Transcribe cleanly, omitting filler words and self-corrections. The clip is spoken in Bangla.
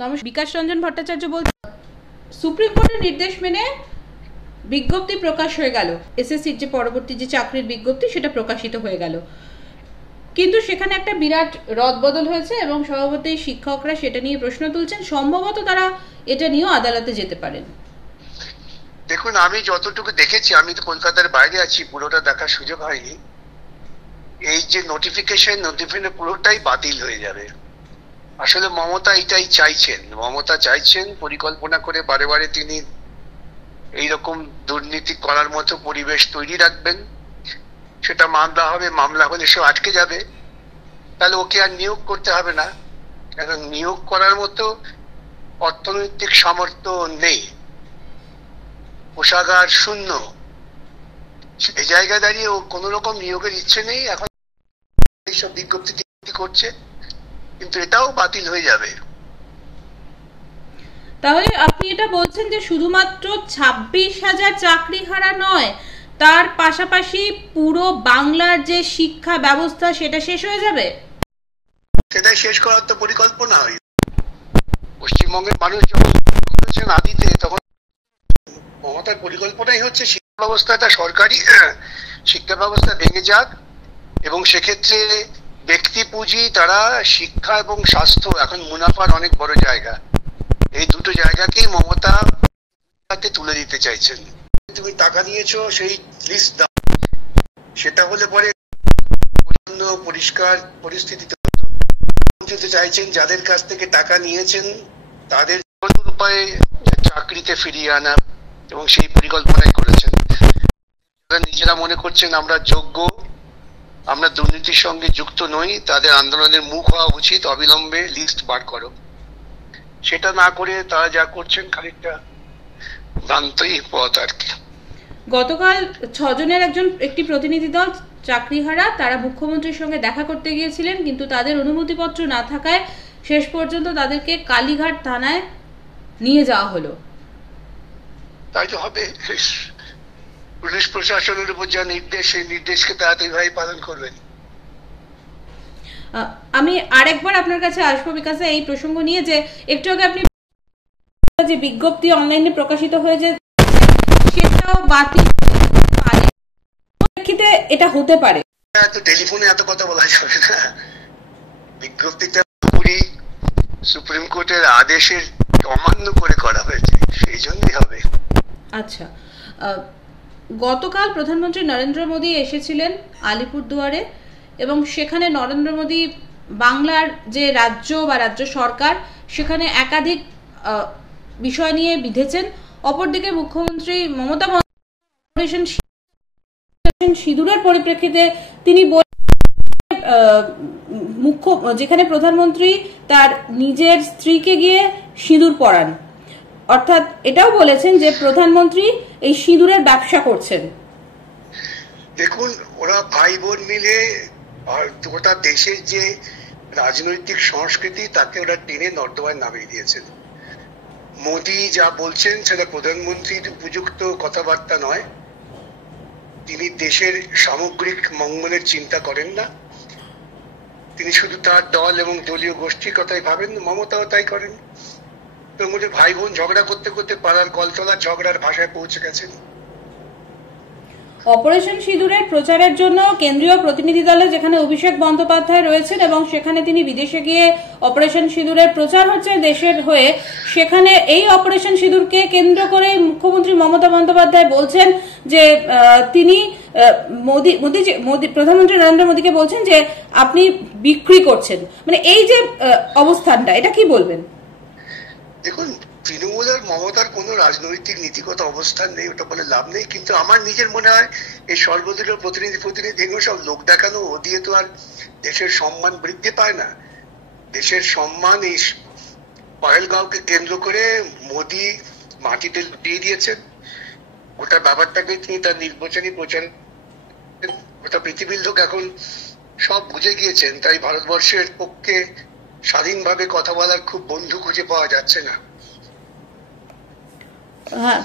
নমস্কার, বিকাশ রঞ্জন ভট্টাচার্য বলছি। সুপ্রিম কোর্টের নির্দেশ মেনে বিজ্ঞপ্তি প্রকাশ হয়ে গেল, এসএসসির যে পরবর্তী যে চাকরির বিজ্ঞপ্তি সেটা প্রকাশিত হয়ে গেল, কিন্তু সেখানে একটা বিরাট রদবদল হয়েছে এবং স্বভাবতই শিক্ষকরা সেটা নিয়ে প্রশ্ন তুলছেন। সম্ভবত তারা এটা নিয়েও আদালতে যেতে পারেন। দেখুন, আমি যতটুকু দেখেছি, আমি তো কলকাতার বাইরে আছি, পুরোটা দেখার সুযোগ হয়নি। এই যে নোটিফিকেশন পুরোটাই বাতিল হয়ে যাবে। আসলে মমতা এটাই চাইছেন। মমতা চাইছেন পরিকল্পনা করে বারে বারে তিনি এইরকম দুর্নীতি করার মতো পরিবেশ তৈরি রাখবেন। সেটা মামলা হবে, মামলা হলে সে আটকে যাবে, তাহলে ওকে আর নিয়োগ করতে হবে না। কারণ নিয়োগ করার মতো অর্থনৈতিক সামর্থ্য নেই, কোষাগার শূন্য। সেই জায়গায় দাঁড়িয়ে ও কোন রকম নিয়োগের ইচ্ছে নেই। এখন এইসব বিজ্ঞপ্তি করছে, কিন্তু এটাও বাতিল হয়ে যাবে। তাহলে আপনি এটা বলছেন যে শুধুমাত্র 26,000 চাকরি হারা নয়, তার পাশাপাশি পুরো বাংলার যে শিক্ষা ব্যবস্থা সেটা শেষ হয়ে যাবে। সেটাই শেষ করার তো পরিকল্পনা হয়। পশ্চিমবঙ্গের মানুষ যখন করেছেন আদিতে, তখন মমতার পরিকল্পনাই হচ্ছে শিক্ষা ব্যবস্থাটা, সরকারি শিক্ষা ব্যবস্থা ভেঙে যাক, এবং সেক্ষেত্রে ব্যক্তি পুঁজি, তারা শিক্ষা এবং স্বাস্থ্য এখন মুনাফার অনেক বড় জায়গা, এই দুটো জায়গাকেই মমতা হাতে তুলে দিতে চাইছেন। তুমি টাকা নিয়েছো, সেই লিস্ট দাও, সেটা হলে পরে পরিষ্কার পরিস্থিতিতে হতো। চাইছেন যাদের কাছ থেকে টাকা নিয়েছেন তাদের কোনো উপায়ে চাকরিতে ফিরিয়ে আনা, এবং সেই পরিকল্পনাই করেছেন। নিজেরা মনে করছেন আমরা যোগ্য, আমরা দুর্নীতির সঙ্গে যুক্ত নই, তাদের আন্দোলনের মুখ হওয়া উচিত, অবিলম্বে লিস্ট বার করো। সেটা না করে তারা যা করছেন খানিকটা ভ্রান্তই পথ আর কি। গতকাল 6 জনের একটি প্রতিনিধি দল চাকরিহারা, তারা মুখ্যমন্ত্রীর সঙ্গে দেখা করতে গিয়েছিলেন, কিন্তু তাদের অনুমতিপত্র না থাকায় শেষ পর্যন্ত তাদেরকে কালীঘাট থানায় নিয়ে যাওয়া হলো। তাই তো হবে। পুলিশ প্রশাসনের উপর যা নির্দেশ, সেই নির্দেশকে তাড়াতাড়ি পালন করবেন। আমি আরেকবার আপনার কাছে আসবো বিকাশে এই প্রসঙ্গ নিয়ে, যে একটু আগে আপনি যে বিজ্ঞপ্তি অনলাইনে প্রকাশিত হয়েছে সেটাও বাতিল প্রেক্ষিতে এটা হতে পারে। এত টেলিফোনে এত কথা বলা যাবে না। বিজ্ঞপ্তিটা পুরি সুপ্রিম কোর্টের আদেশের অমান্য করে করা হয়েছে, সেই জন্যই হবে। আচ্ছা, গতকাল প্রধানমন্ত্রী নরেন্দ্র মোদী এসেছিলেন আলিপুরদুয়ারে, এবং সেখানে নরেন্দ্র মোদী বাংলার যে রাজ্য বা রাজ্য সরকার, সেখানে একাধিক বিষয় নিয়ে বিধেছেন। অপরদিকে মুখ্যমন্ত্রী মমতা অপারেশন সিঁদুরের পরিপ্রেক্ষিতে তিনি যেখানে প্রধানমন্ত্রী তার নিজের স্ত্রীকে গিয়ে সিঁদুর পরান, অর্থাৎ এটাও বলেছেন যে প্রধানমন্ত্রী এই সিঁদুরের ব্যবসা করছেন। দেখুন, ওরা ভাই বোন মিলে গোটা দেশের যে রাজনৈতিক সংস্কৃতি, তাকে ওরা টেনে নর্দমায় নামিয়ে দিয়েছেন। মোদী যা বলছেন সেটা প্রধানমন্ত্রীর উপযুক্ত কথাবার্তা নয়। তিনি দেশের সামগ্রিক মঙ্গলের চিন্তা করেন না, তিনি শুধু তার দল এবং দলীয় গোষ্ঠীর কথাই ভাবেন। মমতাও তাই করেন। তোর মধ্যে ভাই বোন ঝগড়া করতে করতে পাড়ার কলতলা ঝগড়ার ভাষায় পৌঁছে গেছেন। অপারেশন সিঁদুরের প্রচারের জন্য কেন্দ্রীয় প্রতিনিধি দলে যেখানে অভিষেক বন্দ্যোপাধ্যায় রয়েছেন, এবং সেখানে তিনি বিদেশে গিয়ে অপারেশন সিঁদুরের প্রচার হচ্ছে দেশের হয়ে, সেখানে এই অপারেশন সিঁদুরকে কেন্দ্র করে মুখ্যমন্ত্রী মমতা বন্দ্যোপাধ্যায় বলছেন যে তিনি প্রধানমন্ত্রী নরেন্দ্র মোদীকে বলছেন যে আপনি বিক্রি করছেন। মানে এই যে অবস্থানটা, এটা কি বলবেন? দেখুন, তৃণমূলের মমতার কোনো রাজনৈতিক নীতিগত অবস্থান নেই, ওটা বলে লাভ নেই। কিন্তু আমার নিজের মনে হয় এই সর্বদলীয় প্রতিনিধি এগুলো সব লোক দেখানো, ও দিয়ে তো আর দেশের সম্মান বৃদ্ধি পায় না। দেশের সম্মান এই পহেলগাঁওকে কেন্দ্র করে মোদী মাটিতে লুটিয়ে দিয়েছেন। ওটা ব্যাপারটাকে তিনি তার নির্বাচনী প্রচার, ওটা পৃথিবীর লোক এখন সব বুঝে গিয়েছেন। তাই ভারতবর্ষের পক্ষে স্বাধীনভাবে কথা বলার খুব বন্ধু খুঁজে পাওয়া যাচ্ছে না। হ্যাঁ।